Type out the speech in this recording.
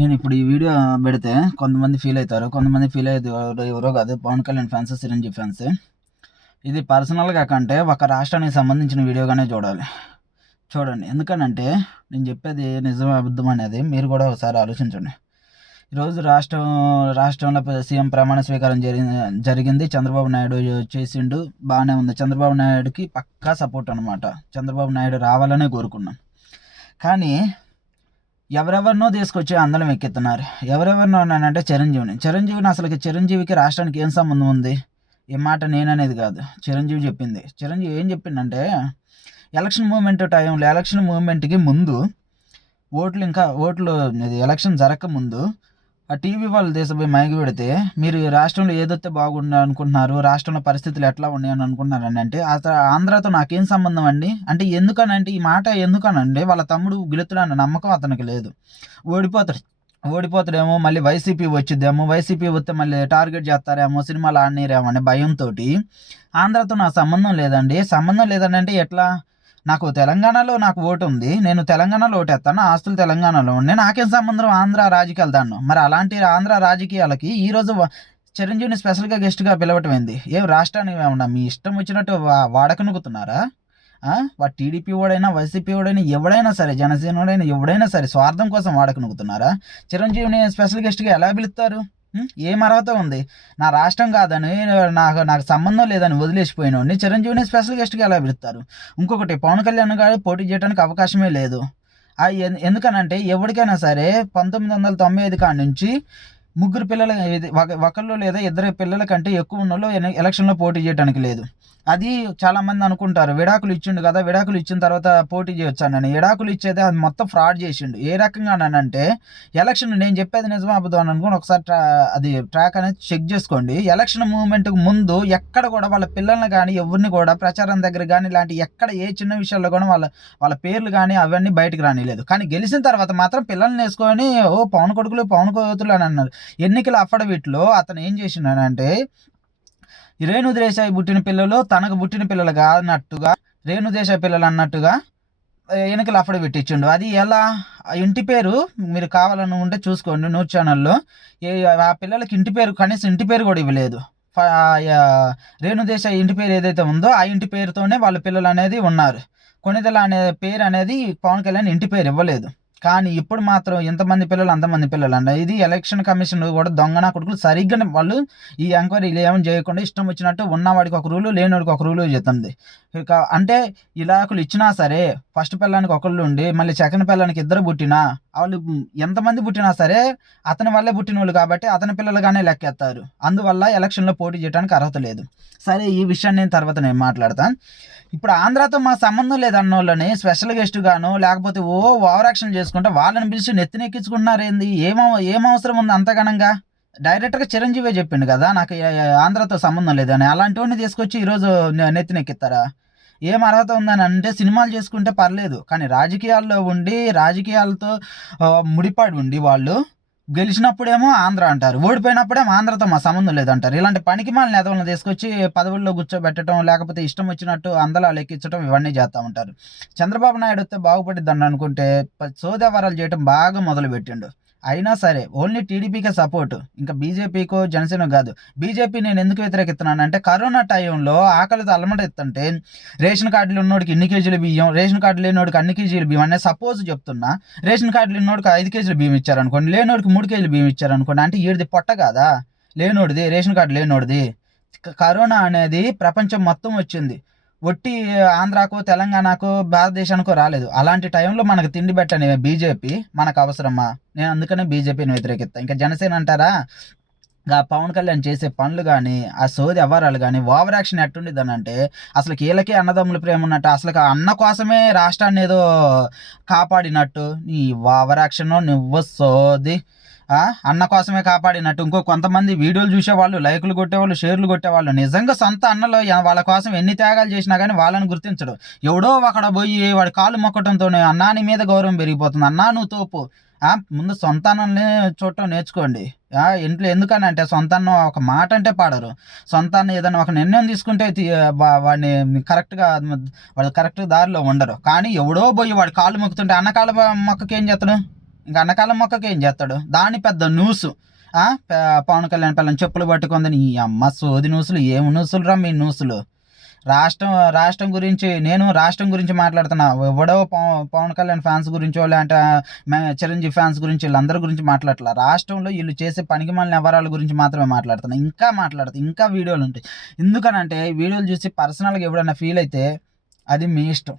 నేను ఇప్పుడు ఈ వీడియో పెడితే కొంతమంది ఫీల్ అవుతారు. కొంతమంది ఫీల్ అయ్యేది ఎవరో కాదు, పవన్ కళ్యాణ్ ఫ్యాన్స్, చిరంజీవి ఫ్యాన్స్. ఇది పర్సనల్‌గా కంటే ఒక రాష్ట్రానికి సంబంధించిన వీడియోగానే చూడాలి. చూడండి. ఎందుకనంటే నేను చెప్పేది నిజమా అబద్ధమా అనేది మీరు కూడా ఒకసారి ఆలోచించండి. ఈరోజు రాష్ట్రంలో సీఎం ప్రమాణ స్వీకారం జరిగింది. చంద్రబాబు నాయుడు చేసిండు. బాగానే ఉంది. చంద్రబాబు నాయుడుకి పక్కా సపోర్ట్ అనమాట. చంద్రబాబు నాయుడు రావాలనే కోరుకున్నాం. కానీ ఎవరెవరినో తీసుకొచ్చి అందలం ఎక్కిస్తున్నారు. ఎవరెవరినో అన్నానంటే చిరంజీవికి రాష్ట్రానికి ఏం సంబంధం ఉంది? ఈ మాట నేననేది కాదు, చిరంజీవి చెప్పింది. చిరంజీవి ఏం చెప్పిండంటే, ఎలక్షన్ మూమెంట్కి ముందు ఓట్లు ఎలక్షన్ జరగకముందు ఆ టీవీ వాళ్ళు దేశపోయి మైకి పెడితే, మీరు ఈ రాష్ట్రంలో ఏదైతే బాగుండా అనుకుంటున్నారు, రాష్ట్రంలో పరిస్థితులు ఎట్లా ఉన్నాయని అనుకుంటున్నారని అంటే, ఆంధ్రాతో నాకేం సంబంధం అండి అంటే, ఎందుకనంటే ఈ మాట ఎందుకనండి, వాళ్ళ తమ్ముడు గెలుతుడన్న నమ్మకం అతనికి లేదు. ఓడిపోతాడేమో, మళ్ళీ వైసీపీ వచ్చిద్దేమో, వైసీపీ వస్తే మళ్ళీ టార్గెట్ చేస్తారేమో, సినిమాలు ఆడనీరేమో అనే భయంతో ఆంధ్రాతో నాకు సంబంధం లేదండి. సంబంధం లేదని అంటే ఎట్లా? నాకు తెలంగాణలో నాకు ఓటు ఉంది, నేను తెలంగాణలో ఓటేస్తాను, ఆస్తులు తెలంగాణలో ఉన్నాయి, నాకేం సంబంధం ఆంధ్ర రాజకీయాలు దాన్ని? మరి అలాంటి ఆంధ్ర రాజకీయాలకి ఈరోజు చిరంజీవిని స్పెషల్గా గెస్ట్గా పిలవటం ఏంది? ఏం రాష్ట్రానికి ఏమన్నా మీ ఇష్టం వచ్చినట్టు వాడకనుకుతున్నారా? వాడు టీడీపీ వాడైనా, వైసీపీ వాడైనా, ఎవడైనా సరే, జనసేన వాడైనా, ఎవడైనా సరే స్వార్థం కోసం వాడకనుకుతున్నారా? చిరంజీవిని స్పెషల్ గెస్ట్గా ఎలా పిలుస్తారు? ఏం అర్హత ఉంది? నా రాష్ట్రం కాదని, నాకు సంబంధం లేదని వదిలేసిపోయినోడిని చిరంజీవిని స్పెషల్ గెస్ట్గా ఎలా పిలుస్తారు? ఇంకొకటి, పవన్ కళ్యాణ్ గారు పోటీ చేయడానికి అవకాశమే లేదు. ఎందుకనంటే ఎవరికైనా సరే 1995 కాడి నుంచి ముగ్గురు పిల్లల ఒకళ్ళు లేదా ఇద్దరు పిల్లల కంటే ఎక్కువ ఉన్న వాళ్ళు ఎలక్షన్లో పోటీ చేయడానికి లేదు. అది చాలామంది అనుకుంటారు, విడాకులు ఇచ్చిండు కదా, విడాకులు ఇచ్చిన తర్వాత పోటీ చేయొచ్చానని. విడాకులు ఇచ్చేది అది మొత్తం ఫ్రాడ్ చేసిండు. ఏ రకంగానంటే, ఎలక్షన్, నేను చెప్పేది నిజమా అబద్ధం అని అనుకుని ఒకసారి అది ట్రాక్ అనేది చెక్ చేసుకోండి. ఎలక్షన్ మూమెంట్కి ముందు ఎక్కడ కూడా వాళ్ళ పిల్లల్ని కానీ ఎవరిని కూడా ప్రచారం దగ్గర కానీ ఇలాంటి ఎక్కడ ఏ చిన్న విషయాల్లో కూడా వాళ్ళ పేర్లు కానీ అవన్నీ బయటకు రానిలేదు. కానీ గెలిచిన తర్వాత మాత్రం పిల్లల్ని వేసుకొని పవన్ కొడుకులు, పవన్ కోతులు అని అన్నారు. ఎన్నికల అఫిడవిట్లో అతను ఏం చేసిండనంటే, రేణుదేశాయి పుట్టిన పిల్లలు తనకు పుట్టిన పిల్లలు కానట్టుగా, రేణుదేశాయి పిల్లలు అన్నట్టుగా ఎన్నికలు అఫిడవిట్ ఇచ్చిండు. అది ఎలా? ఇంటి పేరు మీరు కావాలని ఉంటే చూసుకోండి న్యూస్ ఛానల్లో. ఆ పిల్లలకి ఇంటి పేరు, కనీసం ఇంటి పేరు కూడా ఇవ్వలేదు. రేణుదేశాయి ఇంటి పేరు ఏదైతే ఉందో ఆ ఇంటి పేరుతోనే వాళ్ళ పిల్లలు అనేది ఉన్నారు. కొణిదెల అనే పేరు అనేది పవన్ కళ్యాణ్ ఇంటి పేరు ఇవ్వలేదు. కానీ ఇప్పుడు మాత్రం ఎంతమంది పిల్లలు అంతమంది పిల్లలు అండి. ఇది ఎలక్షన్ కమిషన్ కూడా దొంగన కొడుకులు. సరిగ్గా వాళ్ళు ఈ ఎంక్వైరీలు ఏమైనా చేయకుండా ఇష్టం వచ్చినట్టు ఉన్నవాడికి ఒక రూలు, లేనివాడికి ఒక రూలు చెప్తుంది. అంటే ఇలాకులు ఇచ్చినా సరే, ఫస్ట్ పిల్లానికి ఒకళ్ళు ఉండి మళ్ళీ సెకండ్ పిల్లానికి ఇద్దరు పుట్టినా, వాళ్ళు ఎంతమంది పుట్టినా సరే అతని వల్లే పుట్టిన వాళ్ళు కాబట్టి అతని పిల్లలుగానే లెక్కేస్తారు. అందువల్ల ఎలక్షన్లో పోటీ చేయడానికి అర్హత లేదు. సరే, ఈ విషయాన్ని నేను మాట్లాడతాను. ఇప్పుడు ఆంధ్రాతో మా సంబంధం లేదన్న వాళ్ళని స్పెషల్ గెస్ట్ గాను, లేకపోతే ఓవర్ యాక్షన్ చేసుకుంటే వాళ్ళని పిలిచి నెత్తినెక్కించుకుంటున్నారు ఏంది? ఏం అవసరం ఉంది అంతగనంగా? డైరెక్ట్గా చిరంజీవే చెప్పిండు కదా, నాకు ఆంధ్రాతో సంబంధం లేదని. అలాంటి వాడిని తీసుకొచ్చి ఈరోజు నెత్తినెక్కిస్తారా? ఏం అర్హత ఉందని అంటే, సినిమాలు చేసుకుంటే పర్లేదు, కానీ రాజకీయాల్లో ఉండి రాజకీయాలతో ముడిపడి ఉండి వాళ్ళు గెలిచినప్పుడేమో ఆంధ్ర అంటారు, ఓడిపోయినప్పుడేమో ఆంధ్రతో మా సంబంధం లేదంటారు. ఇలాంటి పనికి మాలిన ఎదవలను తీసుకొచ్చి పదవుల్లో కూర్చోబెట్టడం, లేకపోతే ఇష్టం వచ్చినట్టు అందలాలు ఎక్కించడం, ఇవన్నీ చేస్తూ ఉంటారు. చంద్రబాబు నాయుడు వస్తే బాగుపడిద్దని అనుకుంటే సోదేవరాలు చేయడం బాగా మొదలుపెట్టిండు. అయినా సరే ఓన్లీ టీడీపీకే సపోర్టు, ఇంకా బీజేపీకో జనసేన కాదు. బీజేపీ నేను ఎందుకు వ్యతిరేకిస్తున్నానంటే, కరోనా టైంలో ఆకలితో అలమటెత్తుంటే రేషన్ కార్డులు ఉన్నోడికి ఇన్ని కేజీలు బియ్యం, రేషన్ కార్డు లేనోడికి అన్ని కేజీలు బియ్యం అనే సపోజ్ చెప్తున్నా. రేషన్ కార్డులు ఉన్నోడికి 5 కేజీలు బియ్యం ఇచ్చారనుకోండి, లేనోడికి 3 కేజీలు బియ్యం ఇచ్చారనుకోండి, అంటే ఈడిది పొట్ట కాదా? లేనోడిది, రేషన్ కార్డు లేనోడిది. కరోనా అనేది ప్రపంచం మొత్తం వచ్చింది, ఒట్టి ఆంధ్రాకో, తెలంగాణకో, భారతదేశానికో రాలేదు. అలాంటి టైంలో మనకు తిండి పెట్టని బీజేపీ మనకు అవసరమా? నేను అందుకనే బీజేపీని వ్యతిరేకిస్తాను. ఇంకా జనసేన అంటారా, పవన్ కళ్యాణ్ చేసే పనులు కానీ, ఆ సోది వ్యవహారాలు కానీ, ఓవర్ యాక్షన్ ఎట్టుండిద్దని అంటే, అసలు వీళ్ళకే అన్నదమ్ముల ప్రేమ ఉన్నట్టు, అసలు అన్న కోసమే రాష్ట్రాన్ని ఏదో కాపాడినట్టు, నీ ఓవర్ యాక్షన్ నువ్వు సోది. అన్న కోసమే కాపాడినట్టు. కొంతమంది వీడియోలు చూసేవాళ్ళు, లైకులు కొట్టేవాళ్ళు, షేర్లు కొట్టేవాళ్ళు, నిజంగా సొంత అన్నలో వాళ్ళ కోసం ఎన్ని త్యాగాలు చేసినా కానీ వాళ్ళని గుర్తించడు. ఎవడో అక్కడ పోయి వాడి కాళ్ళు మొక్కటంతోనే అన్నా నీ మీద గౌరవం పెరిగిపోతుంది. అన్నా నువ్వు తోపు. ముందు సొంతాన్ని చూడటం నేర్చుకోండి. ఇంట్లో ఎందుకని అంటే, సొంతాన్ని ఒక మాట అంటే పాడరు. సొంతాన్ని ఏదైనా ఒక నిర్ణయం తీసుకుంటే వాడిని కరెక్ట్గా దారిలో ఉండరు. కానీ ఎవడో పోయి వాడి కాళ్ళు మొక్కుతుంటే అన్న కాళ్ళ మొక్కకి ఏం చేస్తాడు? ఇంకా అన్నకాలం మొక్కకి ఏం చేస్తాడు? దాని పెద్ద న్యూస్. పవన్ కళ్యాణ్ పిల్లని చెప్పులు పట్టుకుందని. ఈ అమ్మ సోది న్యూస్లు, ఏం న్యూస్లు రా మీ న్యూస్లు? రాష్ట్రం గురించి, నేను రాష్ట్రం గురించి మాట్లాడుతున్నా. ఎవడో పవన్ కళ్యాణ్ ఫ్యాన్స్ గురించో లేదంటే చిరంజీవి ఫ్యాన్స్ గురించి వీళ్ళందరి గురించి మాట్లాడట్లా. రాష్ట్రంలో వీళ్ళు చేసే పనికి మాలిన వ్యవహారాల గురించి మాత్రమే మాట్లాడుతున్నా. ఇంకా వీడియోలు ఉంటాయి. ఎందుకనంటే వీడియోలు చూసి పర్సనల్గా ఎవడన్నా ఫీల్ అయితే అది మీ ఇష్టం.